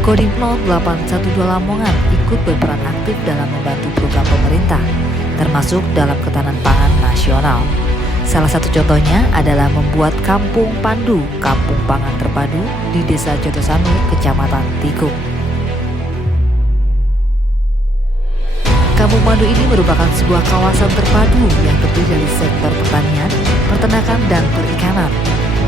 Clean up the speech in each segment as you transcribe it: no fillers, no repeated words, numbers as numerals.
Kodim 0812 Lamongan ikut berperan aktif dalam membantu program pemerintah, termasuk dalam ketahanan pangan nasional. Salah satu contohnya adalah membuat Kampung Pandu, Kampung Pangan Terpadu di Desa Jotosanu, Kecamatan Tikuk. Kampung Pandu ini merupakan sebuah kawasan terpadu yang terdiri dari sektor pertanian, peternakan, dan perikanan.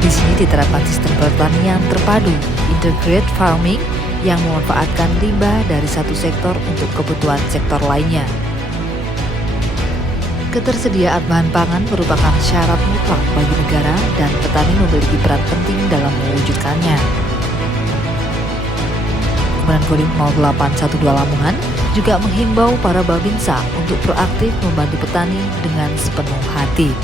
Di sini diterapkan sistem pertanian terpadu, integrated farming, yang memanfaatkan limbah dari satu sektor untuk kebutuhan sektor lainnya. Ketersediaan bahan pangan merupakan syarat mutlak bagi negara dan petani memiliki peran penting dalam mewujudkannya. Komandan Kodim 0812 Lamongan juga menghimbau para babinsa untuk proaktif membantu petani dengan sepenuh hati.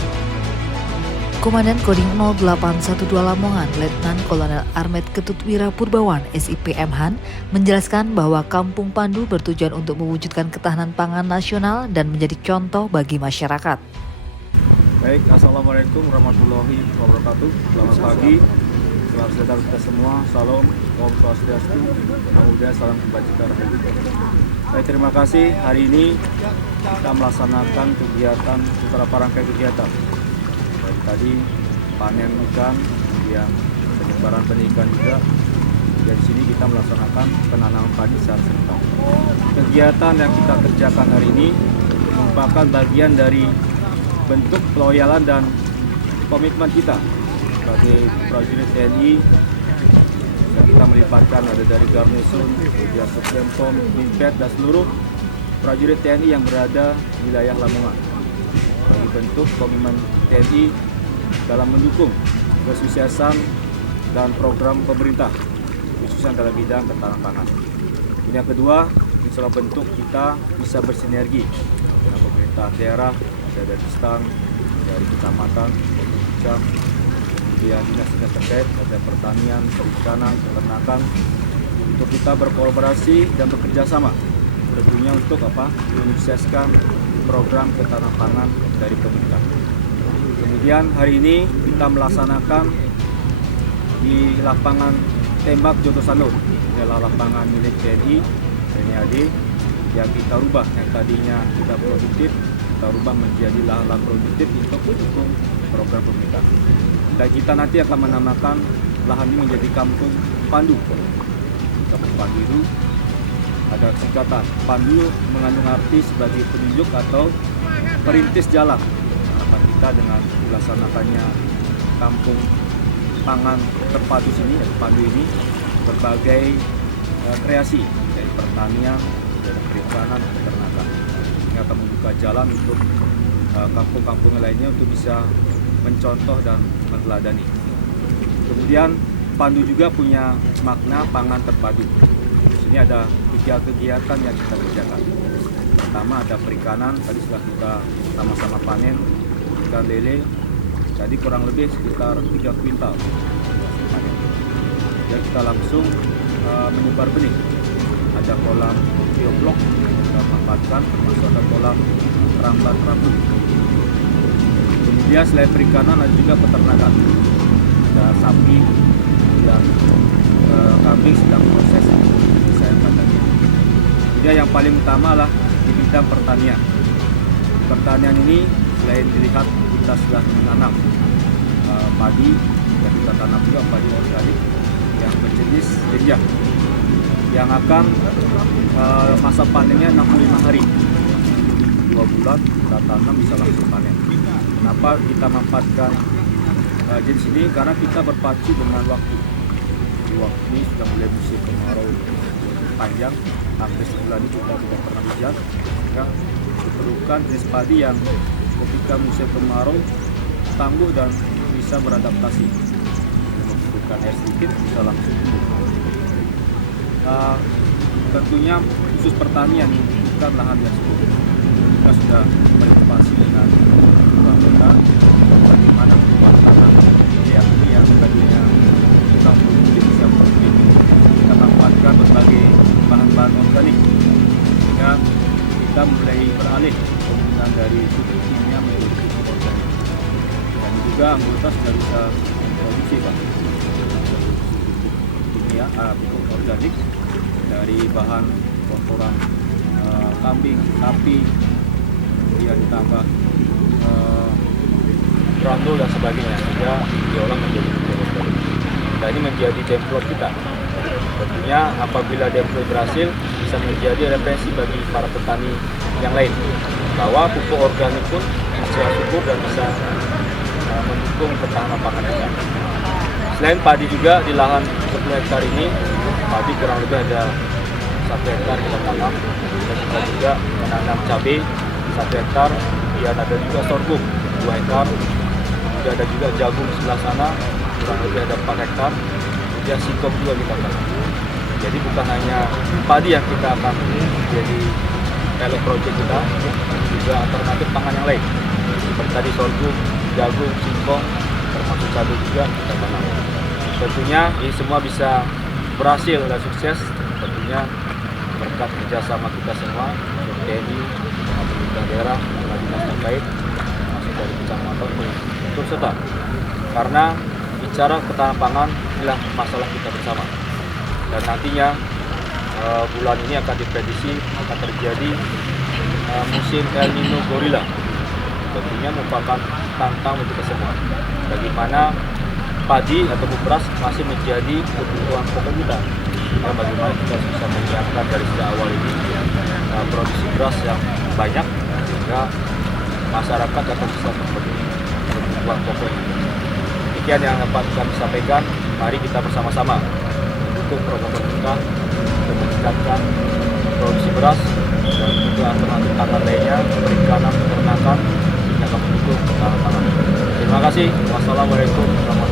Komandan Kodim 0812 Lamongan, Letnan Kolonel Armet Ketut Wira Purbawan, SIPM Han, menjelaskan bahwa Kampung Pandu bertujuan untuk mewujudkan ketahanan pangan nasional dan menjadi contoh bagi masyarakat. Baik, Assalamualaikum warahmatullahi wabarakatuh. Selamat pagi, selamat datang kita semua. Salam, Om Swastiastu, Namo Buddhaya, salam kebajikan rahayu. Baik, terima kasih. Hari ini kita melaksanakan kegiatan beberapa rangkaian kegiatan. Tadi panen ikan, kemudian penyebaran benih ikan juga. Dan di sini kita melaksanakan penanaman padi secara serentak. Kegiatan yang kita kerjakan hari ini merupakan bagian dari bentuk keloyalan dan komitmen kita sebagai prajurit TNI. Yang kita melibatkan ada dari Garnisun, kemudian Subpemkom, Binpet, dan seluruh prajurit TNI yang berada di wilayah Lamongan. Bagi bentuk komitmen TNI dalam mendukung kesuksesan dan program pemerintah, khususnya dalam bidang ketahanan pangan. Ini yang kedua, insya Allah bentuk kita bisa bersinergi dengan pemerintah daerah, dari Stang, dari kecamatan, kemudian dinas-dinas terkait, ada pertanian, perikanan, peternakan, untuk kita berkolaborasi dan bekerja sama, tentunya untuk menyukseskan program ketahanan pangan dari pemerintah. Kemudian hari ini kita melaksanakan di lapangan tembak Jotosanu. Ini adalah lapangan milik TNI AD yang kita rubah, yang tadinya tidak produktif, kita rubah menjadi lahan produktif untuk mendukung program pemerintah. Dan kita nanti akan menamakan lahan ini menjadi Kampung Pandu. Kampung Pandu itu ada singkatan. Pandu mengandung arti sebagai penunjuk atau perintis jalan. Harapan kita dengan dilaksanakannya Kampung Pangan Terpadu sini, Pandu ini, berbagai kreasi dari pertanian, dari perikanan, peternakan. Ini akan membuka jalan untuk kampung-kampung lainnya untuk bisa mencontoh dan meneladani. Kemudian Pandu juga punya makna pangan terpadu. Di sini ada 3 kegiatan yang kita kerjakan. Pertama ada perikanan, tadi sudah kita sama-sama panen ikan lele, tadi kurang lebih sekitar 3 kuintal panen. Dan kita langsung menyebar benih. Ada kolam bioblok yang kita manfaatkan, termasuk ada kolam rambat rambut. Kemudian selain perikanan ada juga peternakan. Ada sapi dan kambing sedang proses saya katakan. Kemudian yang paling utama lah di bidang pertanian. Pertanian ini selain dilihat kita sudah menanam padi, dan kita tanam juga padi organik yang berjenis jenjang yang akan masa panennya 65 hari, 2 bulan kita tanam bisa langsung panen. Kenapa kita manfaatkan jenis ini? Karena kita berpacu dengan waktu. Waktu ini sudah mulai musim kemarau panjang, hampir sebulan ini kita tidak pernah hujan, sehingga diperlukan jenis padi yang ketika musim kemarau tangguh dan bisa beradaptasi. Membutuhkan air sedikit bisa langsung tumbuh. Tentunya khusus pertanian ini bukan lahan yang cukup. Kita sudah berinovasi dengan kita bagaimana perubahan tanah yang tadinya kita produktif bisa produktif. Kita manfaatkan berbagai bahan-bahan organik sehingga kita mulai beralih penggunaan dari pupuk kimia menjadi pupuk organik. Dan juga anggota sudah bisa memproduksi pupuk kimia, pupuk organik dari bahan kotoran kambing, sapi, kemudian ditambah brandul dan sebagainya, sehingga diolah menjadi pupuk organik. Nah, ini menjadi template kita. Tentunya apabila template berhasil, bisa menjadi referensi bagi para petani yang lain bahwa pupuk organik pun hasil cukup dan bisa mendukung ketahanan pangan kita. Selain padi juga di lahan 10 hektar ini, padi kurang lebih ada 1 hektar kita tanam, dan kita juga menanam cabai 1 hektar, kemudian ada juga sorghum 2 hektar, kemudian ada juga jagung sebelah sana kurang lebih ada 4 hektar, kemudian singkong juga kita tanam. Jadi bukan hanya padi yang kita akan jadi pilot project kita, juga alternatif pangan yang lain seperti tadi sorghum, jagung, singkong, termasuk cabai juga kita tanam. Tentunya ini semua bisa berhasil dan sukses tentunya berkat kerjasama kita semua, TNI, pemerintah daerah, dinas terkait, masuk dari kecamatan untuk serta. Karena bicara ketahanan pangan inilah masalah kita bersama. Dan nantinya bulan ini akan diprediksi akan terjadi musim El Nino Gorilla. Tentunya merupakan tantang untuk kita semua. Bagaimana padi atau beras masih menjadi kebutuhan pokok kita. Ya, bagaimana kita bisa menyiapkan dari sejak awal ini produksi beras yang banyak sehingga masyarakat dapat bisa memenuhi kebutuhan pokok ini. Demikian yang dapat kami sampaikan. Mari kita bersama-sama mendukung program pemerintah untuk meningkatkan produksi beras dan juga alternatif pangan lainnya, perikanan, peternakan, yang akan mendukung ketahanan pangan. Terima kasih. Wassalamualaikum warahmatullahi wabarakatuh.